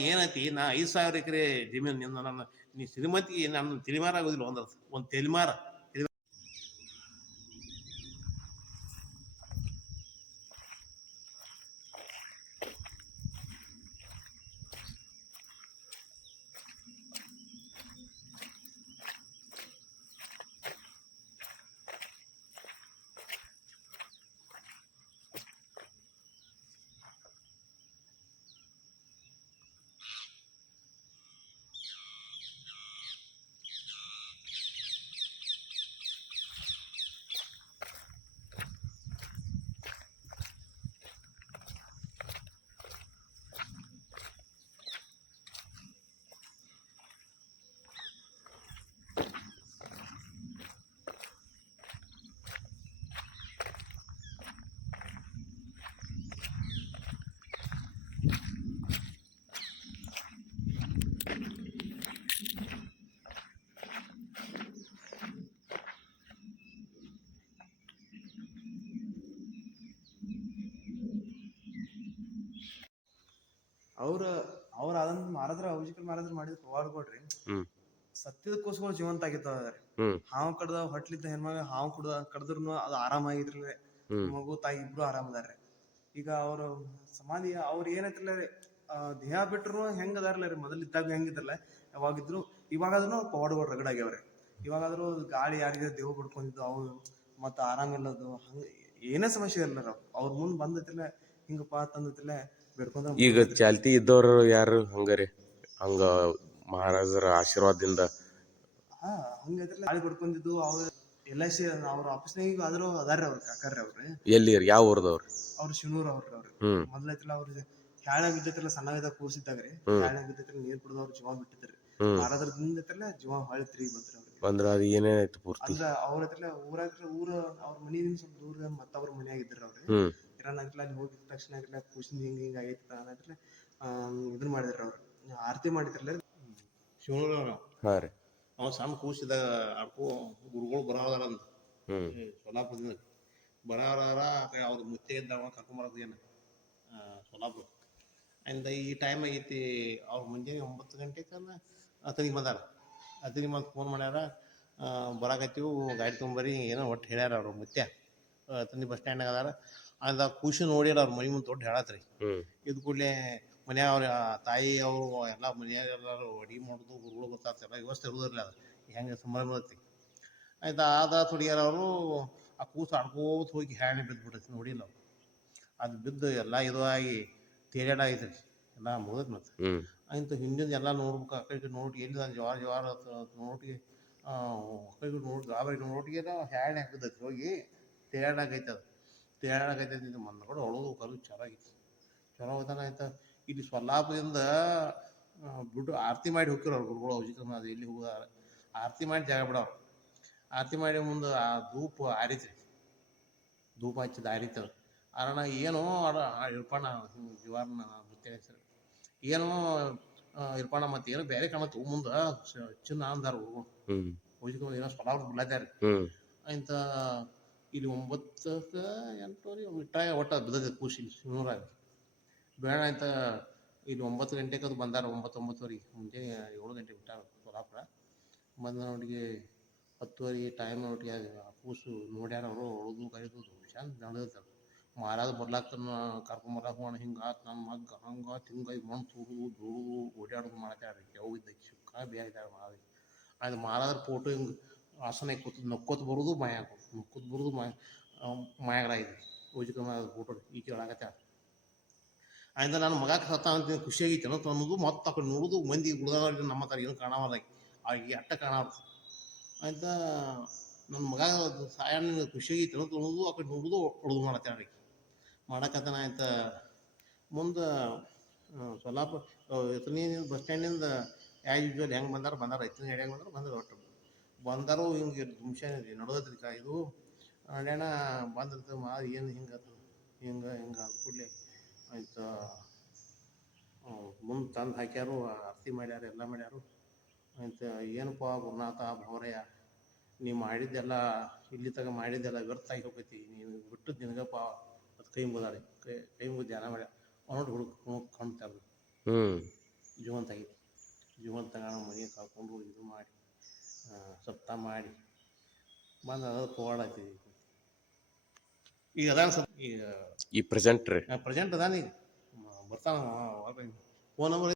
ಏನೈತಿ, ನಾ ಐದು ಸಾವಿರ ಎಕರೆ ಜಮೀನು ನಿನ್ನ ನನ್ನ ಶ್ರೀಮತಿ ನನ್ನ ತಿಳಿಮಾರ ಆಗೋದಿಲ್ಲ ಒಂದು ಒಂದು ತೆಲಿಮಾರ. ಅವ್ರ ಅವ್ರ ಅದನ್ನ ಮಾರದ್ರ ಔಷಧಿ ಮಾರದ್ರ ಮಾಡಿದ ಪವಾಡಗಳ್ರಿ ಕೊಡ್ರಿ. ಸತ್ಯದ ಕೋಸ್ಕರ ಜೀವಂತ ಆಗಿರ್ತಾವ್ರಿ ಹ್ಮ್. ಹಾವು ಕಡ್ದ ಹೊಟ್ಲಿದ್ದ ಹೆಣ್ಮಗ ಹಾವು ಕುಡ್ದ ಕಡ್ದ್ರು ಅದು ಆರಾಮಾಗಿದ್ರಲ್ಲ ಹ್ಮ್. ಮಗು ತಾಯಿ ಇಬ್ರು ಆರಾಮದಾರ್ರಿ. ಈಗ ಅವ್ರ ಸಮಾಧಿ ಅವ್ರ ಏನೈತಿಲ್ಲ ರೀ ಆ, ದೇಹ ಬಿಟ್ರು ಹೆಂಗ್ ಅದಾರಲ್ಲ ರೀ ಮೊದಲ್ ಇದ್ದಾಗ ಹೆಂಗಿದ್ರಲ್ಲ ಯಾವಾಗಿದ್ರು ಇವಾಗಾದ್ರೂ ಪವಾಡಗಳು ರಗಡ್ ಆಗ್ಯಾವ್ರಿ. ಇವಾಗಾದ್ರೂ ಗಾಳಿ ಯಾರಿಗೆ ದೇವ್ ಬಿಡ್ಕೊಂಡಿದ್ದು ಅವು ಮತ್ತ ಆರಾಮಿಲ್ಲದು ಹಂಗ ಏನೇ ಸಮಸ್ಯೆ ಇರಲ್ಲ ಅವ್ರ ಮುಂದ್ ಬಂದತಿಲ್ಲ ಹಿಂಗಪ್ಪ ತಂದತಿಲ್ಲ ಈಗ ಚಾಲ್ತಿ ಇದ್ದವ್ರು ಯಾರು ಹಂಗಾರಿ? ಹಂಗ ಮಹಾರಾಜರ ಆಶೀರ್ವಾದದಿಂದ. ಹಾ ಹಂಗೈತ್ರಲ್ಲ ಗಾಳಿ ಬಿಡ್ಕೊಂಡಿದ್ದು ಅವ್ರ ಎಲ್ ಐ ಸಿ ಅವ್ರ ಆಫೀಸ್ನಾಗ ಆದ್ರೂ ಅದಾರ್ರಿ ಅವ್ರ ಕಾಕಾರ್ರಿ ಅವ್ರಿ. ಎಲ್ಲಿ ಯಾವ ಊರ್ದವ್ರು? ಅವ್ರ ಶಿವನೂರ್ ಅವ್ರಿ ಅವ್ರು. ಹ್ಮ್. ಮೊದ್ಲೈತಿಲ್ಲ ಅವ್ರ ಹ್ಯಾಳಾಗ ಬಿದ್ದೈತಿಲ್ಲ ಸಣ್ಣವಿದ್ದಾಗ ಕೂರ್ಸಿದ್ದಾಗ್ರಿ ರೀ. ಹ್ಯಾಳಾಗ ಬಿದ್ದೈತಿಲ್ಲ ನೀರ್ ಕುಡ್ದು ಅವ್ರ ಜೀವ ಬಿಟ್ಟಿದ್ರಿ. ಹ್ಮ್. ಮಾರದ್ರದಿಂದ ಐತ್ರಲ್ಲ ಜೀವ ಹೊಳತ್ರಿ ಬಂದ್ರಿ ಅವ್ರಿಗೆ ಬಂದ್ರ ಅದು ಏನೇನಾಯ್ತು ಪೂರ್ತಿ? ಅಂದ್ರ ಅವ್ರ ಹತ್ರ ಊರಾಗ ಊರ ಅವ್ರ ಮನಿಯಿಂದ ಸ್ವಲ್ಪ ದೂರ ಮತ್ತವ್ರ ಮನ್ಯಾಗ ಇದ್ರಿ ಅವ್ರಿ. ಹ್ಮ್. ಇರೋನಾಗಿಲ್ಲ ಅಲ್ಲಿ ತಕ್ಷಣ ಆಗಿಲ್ಲ ಕೂಸಿನ ಹಿಂಗ ಹಿಂಗ ಆಗೈತಿ ಅನ್ನತ್ರ ಇದನ್ನ ಮಾಡಿದ್ರು ಅವ್ರು. ಆರತಿ ಮಾಡಿದ್ರಲ್ಲ ಶಿವನೂರ ಹಾಂ ರೀ. ಅವ ಸಣ್ಣ ಕೂಸಿದಾಗ ಆಡ್ಕೋ ಗುರುಗಳು ಬರೋದಾರ ಅಂತ ಸೊಲ್ಲಾಪುರದಿಂದ. ಬರೋದಾರ ಅವ್ರ ಮುತ್ತೆ ಏನ ಕರ್ಕೊಂಬರೋದು ಏನು? ಸೊಲ್ಲಾಪುರ. ಅಂದ ಈ ಟೈಮ್ ಆಗೈತಿ ಅವ್ರ ಮುಂಜಾನೆ ಒಂಬತ್ತು ಗಂಟೆಗೆ ಅತನಿಗೆ ಬಂದಾರ. ಅತನಿಗೆ ಬಂದು ಫೋನ್ ಮಾಡ್ಯಾರ ಆ, ಬರಾಕತ್ತೀವು ಗಾಡಿ ತುಂಬರಿ ಏನೋ ಒಟ್ಟು ಹೇಳ್ಯಾರ ಅವ್ರು ಮುತ್ಯ ಅತನಿ ಬಸ್ ಸ್ಟ್ಯಾಂಡ್ ಅದಾರ. ಅಂದ ಖುಷಿ ನೋಡಿ ಅವ್ರ ಮನಿ ಮುಂದೆ ದೊಡ್ಡ ಹೇಳತ್ರಿ. ಇದ್ ಕೂಡಲೇ ಮನ್ಯಾಗ ಅವ್ರ ತಾಯಿ ಅವರು ಎಲ್ಲ ಮನ್ಯಾಗ ಎಲ್ಲಾರು ಅಡಿಗೆ ಮಾಡುದು ಗುರುಗಳು ಗೊತ್ತಾಗ್ತ ಎಲ್ಲ ವ್ಯವಸ್ಥೆ ಇರೋದಿಲ್ಲ ಅದು. ಹೆಂಗೆ ಸಂಭ್ರಮ ಐತಿ ಆಯ್ತಾ ಆದ ತೊಡಿಯಾರ ಅವರು ಆ ಕೂಸು ಆಡ್ಕೋತ ಹೋಗಿ ಹ್ಯಾಣೆ ಬಿದ್ದು ಬಿಡತ್ತೆ ನೋಡಿಲ್ಲ ಅವ್ರು. ಅದು ಬಿದ್ದು ಎಲ್ಲ ಇದು ಆಗಿ ತೇರ್ಯಾಡ ಐತ್ರಿ ಎಲ್ಲ ಮುಗಿದ್ ಮತ್ತೆ. ಅಂತ ಆಯ್ತು ಹಿಂದಿನ ಎಲ್ಲ ನೋಡ್ಬೇಕು ಆ ಕಡೆ ನೋಡಿ ಎಲ್ಲಿ ನಾನು ಜವಾರ ಜವಾರ ನೋಡಿ ಆ ಕಡೆ ನೋಡಿ ಗಾಬರಿ ನೋಡಿ ಹ್ಯಾಣೆ ಹಾಕಿದ್ದೈತಿ ಹೋಗಿ. ಅದು. ತೇರ್ಯಾಡಾಗೈತೆ ಇದು ಕೂಡ ಹೊಳೋದು ಕರು ಚೆನ್ನಾಗಿತ್ತು. ಚಲೋ ಹೋಗ್ತಾನೆ ಆಯ್ತು? ಇಲ್ಲಿ ಸೊಲ್ಲಾಪುರದಿಂದ ಬಿಟ್ಟು ಬಿಡು ಆರತಿ ಮಾಡಿ ಹೋಗಿರೋ ಅವ್ರು ಗುರುಗಳು ಔಷಧ ಅದು ಎಲ್ಲಿ ಹೋಗ ಆರತಿ ಮಾಡಿ ಜಾಗ ಬಿಡೋರು. ಆರತಿ ಮಾಡಿ ಮುಂದೆ ಆ ಧೂಪ ಆರಿತ್ರಿ. ಧೂಪ ಹಚ್ಚಿದ ಆರಿತದ ಅರಣ ಏನೋ ಇರ್ಪಣ ಇರ್ಪಣ್ಣ ನೃತ್ಯ ಹೆಸರು ಏನೋ ಇರ್ಪಣ ಮತ್ತೆ ಏನೋ ಬೇರೆ ಕಾಣತ್ತು ಮುಂದೆ ಚಿನ್ನ ಅಂದಾರ ಹುಡುಗರು ಏನೋ ಸೊಲಾಪುರ ಬಿಡ್ಲಾತಾರ ಇಂಥ ಅಂತ ಇಲ್ಲಿ ಒಂಬತ್ತಕ್ಕೆ ಎಂಟುವರೆ ಇಟ್ಟಾಗ ಒಟ್ಟು ಬಿದ್ದದ ಖುಷಿ ಶಿವನೂರಾಗ ಬೇಡ ಅಂತ ಇಲ್ಲಿ ಒಂಬತ್ತು ಗಂಟೆಗೆ ಅದು ಬಂದಾರ ಒಂಬತ್ತು ಒಂಬತ್ತುವರೆಗೆ ಮುಂಜಾನೆ ಏಳು ಗಂಟೆಗೆ ಬಿಟ್ಟಾರ ಸೊಲಾಪುರ. ಬಂದ ಅವ್ರಿಗೆ ಹತ್ತುವರೆ ಟೈಮ್ ಆ ಕೂಸು ನೋಡ್ಯಾರ ಅವರು ಹೊಳದು ಕೈದು ಚಂದ ನಡೆದತ್ತ ಮಾರಾದ ಬರ್ಲಾಕ್ತನ ಕರ್ಕೊಂಬರ್ಲಾಕ ಹೋಗೋಣ, ಹಿಂಗೆ ನಮ್ಮ ಮಗ್ಗ ಹಂಗೆ ಹಿಂಗೆ ಮಣ್ಣು ತುರುದು ದುಡುದು ಓಡಾಡೋದು ಮಾಡ್ತಾರೆ ಯಾವ ಇದ್ದ ಚಿಕ್ಕ ಬೇರೆ ಮಾಡಿ ಅದು ಮಾರಾದ್ರ ಫೋಟೋ ಹಿಂಗೆ ಆಸನ ಕೂತು ನಕ್ಕೋತ್ ಬರೋದು ಮಾಯ ಆಗೋದು ನಕ್ಕೋತ್ ಬರೋದು ಮಾಯ ಮಾಯಾಗಳಾಗಿದೆ ಊಟ ಫೋಟೋ ಈಗ ಕೇಳಾಕತ್ತ ಆಯ್ತು, ನಾನು ಮಗ ಸತ್ತ ಅಂತ ಖುಷಿಯಾಗಿತ್ತು ಅನ್ನೋ ಅನ್ನೋದು ಮತ್ತೆ ಆ ನೋಡೋದು, ಮಂದಿ ಉಳ್ದವ್ರಿಗೆ ನಮ್ಮ ಹತ್ರ ಏನು ಕಾಣವಲ್ಲ ಆಗಿ ಅಟ್ಟ ಕಾಣವ್ರು ಆಯ್ತಾ ನನ್ನ ಮಗ ಸಾಯಣ್ಣ ಖುಷಿಯಾಗಿತ್ತು ಅನ್ನೋ ಅನ್ನೋದು ಆ ಕಡೆ ನೋಡೋದು ಮಾಡತ್ತೆ ಅವ್ರಿಗೆ ಮಾಡಕತ್ತಾನ ಆಯ್ತ, ಮುಂದೆ ಸೊಲ್ಲಾಪುರ ಎತ್ತನೇ ಬಸ್ ಸ್ಟ್ಯಾಂಡಿಂದ ಆ್ಯಸ್ ಯೂಶ್ವಲ್ ಹೆಂಗೆ ಬಂದಾರ ಬಂದಾರ ಎತ್ತಿನ ಹೆಡ್ಯಾಗ ಬಂದಾರ, ಬಂದ್ರೆ ಒಟ್ಟು ಬಂದಾರು ಹಿಂಗೆ ದುಮ್ಶಾನ ನಡೆದೈತ್ರಿ ಕಾ ಇದು? ಅಣ್ಣ ಬಂದಿರ್ತದೆ ಮಾ ಏನು ಹಿಂಗೆ ಹಿಂಗೆ ಹಿಂಗೆ ಅಂದ ಕೂಡಲೇ ಆಯ್ತು. ಮುಂದೆ ತಂದು ಹಾಕ್ಯಾರು ಆರತಿ ಮಾಡ್ಯಾರ ಎಲ್ಲ ಮಾಡ್ಯಾರು. ಆಯ್ತು ಏನಪ್ಪ ಗುರುನಾಥ ಭೌರಯ್ಯ ನೀ ಮಾಡಿದ್ದೆಲ್ಲ ಇಲ್ಲಿ ತಗ ಮಾಡಿದ್ದೆಲ್ಲ ವ್ಯರ್ಥ ಆಗಿ ಹೋಗೈತಿ. ನೀನು ಬಿಟ್ಟು ನಿನಗಪ್ಪ ಅದು ಕೈ ಮುಗಿದಾಳೆ ಕೈ ಕೈ ಮುಗಿದು ಧ್ಯಾನ ಮಾಡ್ಯ. ನೋಡಿ ಹುಡುಗ ಕಣ್ತಾರ ಜೀವಂತ ಐತಿ ಜೀವಂತ ಮನೆ ಕರ್ಕೊಂಡು ಇದು ಮಾಡಿ. ಸಪ್ತ ಮಾಡಿ. ಬಂದು ಅದ ಪವಾಡ ಈಗ ಅದಾನ ಸ್ವಲ್ಪ ಈಗ ಈ ಪ್ರೆಸೆಂಟ್ ರೀ ಪ್ರೆಸೆಂಟ್ ಅದಾನ ಈಗ. ಬರ್ತಾನ ಫೋನ್ ನಂಬರ್